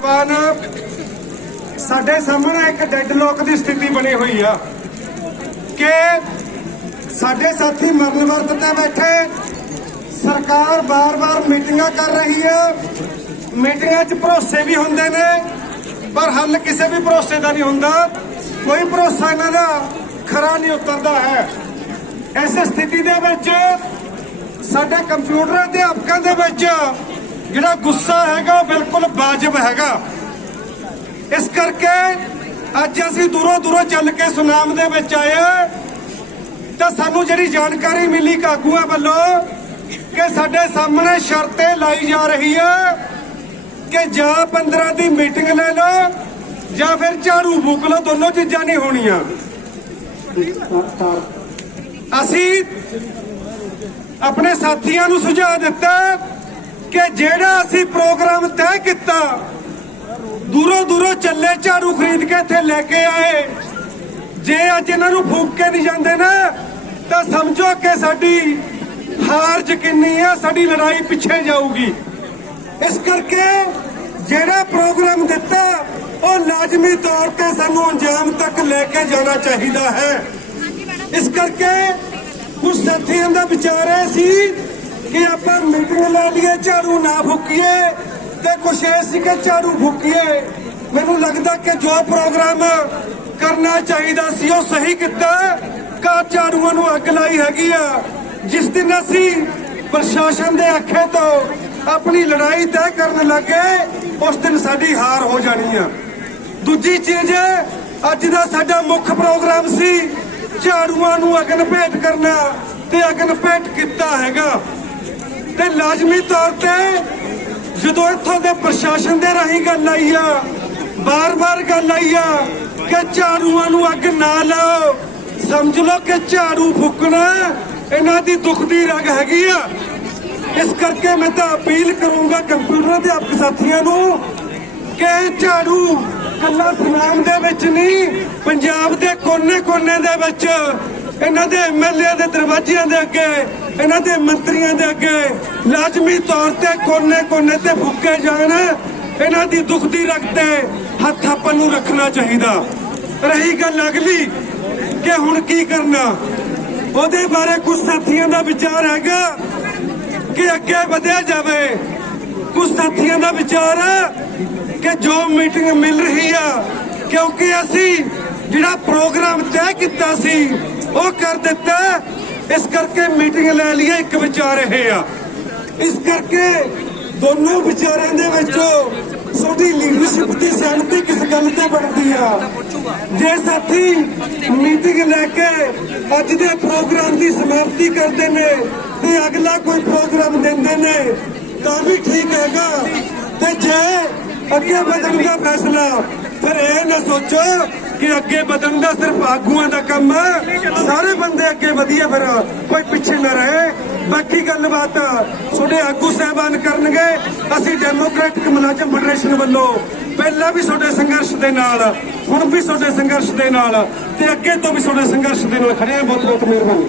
ਸਾਹਿਬਾਨ ਸਾਡੇ ਸਾਹਮਣੇ ਇੱਕ ਡੈੱਡ ਲੋਕ ਦੀ ਸਥਿਤੀ ਬਣੀ ਹੋਈ ਆ ਕਿ ਸਾਡੇ ਸਾਥੀ ਮਰਨ ਵਰਤ ਤੇ ਬੈਠੇ। ਸਰਕਾਰ ਬਾਰ-ਬਾਰ ਮੀਟਿੰਗਾਂ ਕਰ ਰਹੀ ਹੈ ਮੀਟਿੰਗਾਂ 'ਚ ਭਰੋਸੇ ਵੀ ਹੁੰਦੇ ਨੇ, ਪਰ ਹੱਲ ਕਿਸੇ ਵੀ ਭਰੋਸੇ ਦਾ ਨਹੀਂ ਹੁੰਦਾ। ਕੋਈ ਭਰੋਸਾ ਇਹਨਾਂ ਦਾ ਖਰਾ ਨਹੀਂ ਉਤਰਦਾ ਹੈ। ਇਸ ਸਥਿਤੀ ਦੇ ਵਿੱਚ ਸਾਡੇ ਕੰਪਿਊਟਰ ਅਧਿਆਪਕਾਂ ਦੇ ਵਿੱਚ ਜਿਹੜਾ ਗੁੱਸਾ ਹੈਗਾ ਉਹ ਬਿਲਕੁਲ ਵਾਜਬ ਹੈਗਾ। ਇਸ ਕਰਕੇ ਅੱਜ ਅਸੀਂ ਦੂਰੋਂ ਦੂਰੋਂ ਚੱਲ ਕੇ ਸੁਨਾਮ ਦੇ ਵਿੱਚ ਆਏ ਤਾਂ ਸਾਨੂੰ ਜਿਹੜੀ ਜਾਣਕਾਰੀ ਮਿਲੀ ਕਾਗੂਆਂ ਵੱਲੋਂ ਕਿ ਸਾਡੇ ਸਾਹਮਣੇ ਸ਼ਰਤੇ ਲਾਈ ਜਾ ਰਹੀ ਹੈ ਕਿ ਜਾਂ 15 ਦੀ ਮੀਟਿੰਗ ਲੈ ਲਓ ਜਾਂ ਫਿਰ ਝਾੜੂ ਫੂਕ ਲਓ, ਦੋਨੋਂ ਚੀਜ਼ਾਂ ਨਹੀਂ ਹੋਣੀਆਂ। ਅਸੀਂ ਆਪਣੇ ਸਾਥੀਆਂ ਨੂੰ ਸੁਝਾਅ ਦਿੱਤਾ ਕਿ ਜਿਹੜਾ ਅਸੀਂ ਪ੍ਰੋਗਰਾਮ ਤੈਅ ਕੀਤਾ, ਦੂਰੋਂ ਦੂਰੋਂ ਚੱਲੇ ਝਾੜੂ ਖਰੀਦ ਕੇ ਇੱਥੇ ਲੈ ਕੇ ਆਏ। ਜੇ ਅੱਜ ਇਹਨਾਂ ਨੂੰ ਫੂਕ ਕੇ ਨਹੀਂ ਜਾਂਦੇ ਨਾ, ਤਾਂ ਸਮਝੋ ਕਿ ਸਾਡੀ ਹਾਰ ਯਕੀਨੀ ਆ, ਸਾਡੀ ਲੜਾਈ ਪਿੱਛੇ ਜਾਊਗੀ। ਇਸ ਕਰਕੇ ਜਿਹੜਾ ਪ੍ਰੋਗਰਾਮ ਦਿੱਤਾ, ਉਹ ਲਾਜ਼ਮੀ ਤੌਰ ਤੇ ਸਾਨੂੰ ਅੰਜਾਮ ਤੱਕ ਲੈ ਕੇ ਜਾਣਾ ਚਾਹੀਦਾ ਹੈ। ਇਸ ਕਰਕੇ ਕੁਝ ਸਾਥੀਆਂ ਦਾ ਵਿਚਾਰ ਹੈ ਸੀ ਕਿ ਆਪਾਂ ਮੀਟਿੰਗ ਲੈ ਲਈਏ, ਝਾੜੂ ਨਾ ਫੂਕੀਏ ਤੇ ਕੁਛ ਇਹ ਸੀ ਕਿ ਝਾੜੂ ਫੂਕੀਏ। ਮੈਨੂੰ ਲੱਗਦਾ ਕਿ ਜੋ ਪ੍ਰੋਗਰਾਮ ਕਰਨਾ ਚਾਹੀਦਾ ਸੀ, ਉਹ ਸਹੀ ਕੀਤਾ। ਕਾ ਝਾੜੂਆਂ ਨੂੰ ਅੱਗ ਲਾਈ ਹੈਗੀ ਆ। ਜਿਸ ਦਿਨ ਅਸੀਂ ਪ੍ਰਸ਼ਾਸਨ ਦੇ ਅੱਖੇ ਤੋਂ ਆਪਣੀ ਲੜਾਈ ਤੈਅ ਕਰਨ ਲੱਗੇ, ਉਸ ਦਿਨ ਸਾਡੀ ਹਾਰ ਹੋ ਜਾਣੀ ਆ। ਦੂਜੀ ਚੀਜ਼, ਅੱਜ ਦਾ ਸਾਡਾ ਮੁੱਖ ਪ੍ਰੋਗਰਾਮ ਸੀ ਝਾੜੂਆਂ ਨੂੰ ਅਗਨ ਭੇਟ ਕਰਨਾ ਤੇ ਅਗਨ ਭੇਟ ਕੀਤਾ ਹੈਗਾ। ਤੇ ਲਾਜ਼ਮੀ ਤੌਰ ਤੇ ਜਦੋਂ ਇੱਥੋਂ ਦੇ ਪ੍ਰਸ਼ਾਸਨ ਦੇ ਰਾਹੀਂ ਗੱਲ ਆਈ ਆ, ਬਾਰ-ਬਾਰ ਗੱਲ ਆਈ ਆ ਕਿ ਝਾੜੂਆਂ ਨੂੰ ਅੱਗ ਨਾ ਲਾਓ। ਸਮਝ ਲਓ ਕਿ ਝਾੜੂ ਫੁੱਕਣਾ ਇਹਨਾਂ ਦੀ ਦੁੱਖ ਦੀ ਰਗ ਹੈਗੀ ਆ। ਇਸ ਕਰਕੇ ਮੈਂ ਤਾਂ ਅਪੀਲ ਕਰੂੰਗਾ ਕੰਪਿਊਟਰ ਦੇ ਆਪ ਸਾਥੀਆਂ ਨੂੰ ਕਿ ਝਾੜੂ ਕੱਲਾ ਸੁਨਾਮ ਦੇ ਵਿੱਚ ਨਹੀਂ, ਪੰਜਾਬ ਦੇ ਕੋਨੇ-ਕੋਨੇ ਦੇ ਵਿੱਚ ਇਹਨਾਂ ਦੇ ਐਮਐਲਏ ਦੇ ਦਰਵਾਜ਼ਿਆਂ ਦੇ ਅੱਗੇ, ਇਹਨਾਂ ਦੇ ਮੰਤਰੀਆਂ ਦੇ ਅੱਗੇ ਲਾਜ਼ਮੀ ਤੌਰ ਤੇ ਕੋਨੇ-ਕੋਨੇ ਤੇ ਫੁੱਕੇ ਜਾਣ। ਇਹਨਾਂ ਦੀ ਦੁੱਖ ਦੀ ਰਗ ਤੇ ਹੱਥ ਆਪਾਂ ਨੂੰ ਰੱਖਣਾ ਚਾਹੀਦਾ। ਰਹੀ ਗੱਲ ਅਗਲੀ ਕਿ ਹੁਣ ਕੀ ਕਰਨਾ। ਉਹਦੇ ਬਾਰੇ ਕੁਝ ਸਾਥੀਆਂ ਦਾ ਵਿਚਾਰ ਹੈਗਾ ਕਿ ਅੱਗੇ ਵਧਿਆ ਜਾਵੇ। ਕੁਝ ਸਾਥੀਆਂ ਦਾ ਵਿਚਾਰ ਕਿ ਜੋ ਮੀਟਿੰਗ ਮਿਲ ਰਹੀ ਆ, ਕਿਉਂਕਿ ਅਸੀਂ ਜਿਹੜਾ ਪ੍ਰੋਗਰਾਮ ਤੈਅ ਕੀਤਾ ਸੀ ਉਹ ਕਰ ਦਿੱਤਾ ਇਸ ਕਰਕੇ ਮੀਟਿੰਗ ਲੈ ਲਈ ਇੱਕ ਵਿਚਾਰ ਇਹ ਆ। ਇਸ ਕਰਕੇ ਦੋਨੋਂ ਵਿਚਾਰਾਂ ਦੇ ਵਿੱਚੋਂ ਸਾਡੀ ਲੀਡਰਸ਼ਿਪ ਦੀ ਸਹਿਮਤੀ ਕਿਸ ਗੱਲ ਤੇ ਬਣਦੀ ਆ? ਜੇ ਸਾਥੀ ਮੀਟਿੰਗ ਲੈ ਕੇ ਅੱਜ ਦੇ ਪ੍ਰੋਗਰਾਮ ਦੀ ਸਮਾਪਤੀ ਕਰਦੇ ਨੇ ਤੇ ਅਗਲਾ ਕੋਈ ਪ੍ਰੋਗਰਾਮ ਦਿੰਦੇ ਨੇ, ਤਾਂ ਵੀ ਠੀਕ ਹੈਗਾ। ਤੇ ਜੇ ਅੱਗੇ ਵਧਣ ਦਾ ਫੈਸਲਾ। ਫਿਰ ਇਹ ਨਾ ਸੋਚੋ ਕਿ ਅੱਗੇ ਵਧਣ ਦਾ ਸਿਰਫ ਆਗੂਆਂ ਦਾ ਕੰਮ ਹੈ ਸਾਰੇ ਬੰਦੇ ਅੱਗੇ ਵਧੀਏ ਫਿਰ, ਕੋਈ ਪਿੱਛੇ ਨਾ ਰਹੇ। ਬਾਕੀ ਗੱਲਬਾਤ ਤੁਹਾਡੇ ਆਗੂ ਸਹਿਬਾਨ ਕਰਨਗੇ। ਅਸੀਂ ਡੈਮੋਕ੍ਰੈਟਿਕ ਮੁਲਾਜ਼ਮ ਫੈਡਰੇਸ਼ਨ ਵੱਲੋਂ ਪਹਿਲਾਂ ਵੀ ਤੁਹਾਡੇ ਸੰਘਰਸ਼ ਦੇ ਨਾਲ, ਹੁਣ ਵੀ ਤੁਹਾਡੇ ਸੰਘਰਸ਼ ਦੇ ਨਾਲ ਤੇ ਅੱਗੇ ਤੋਂ ਵੀ ਤੁਹਾਡੇ ਸੰਘਰਸ਼ ਦੇ ਨਾਲ ਖੜੇ ਹਾਂ। ਬਹੁਤ ਬਹੁਤ ਮਿਹਰਬਾਨੀ।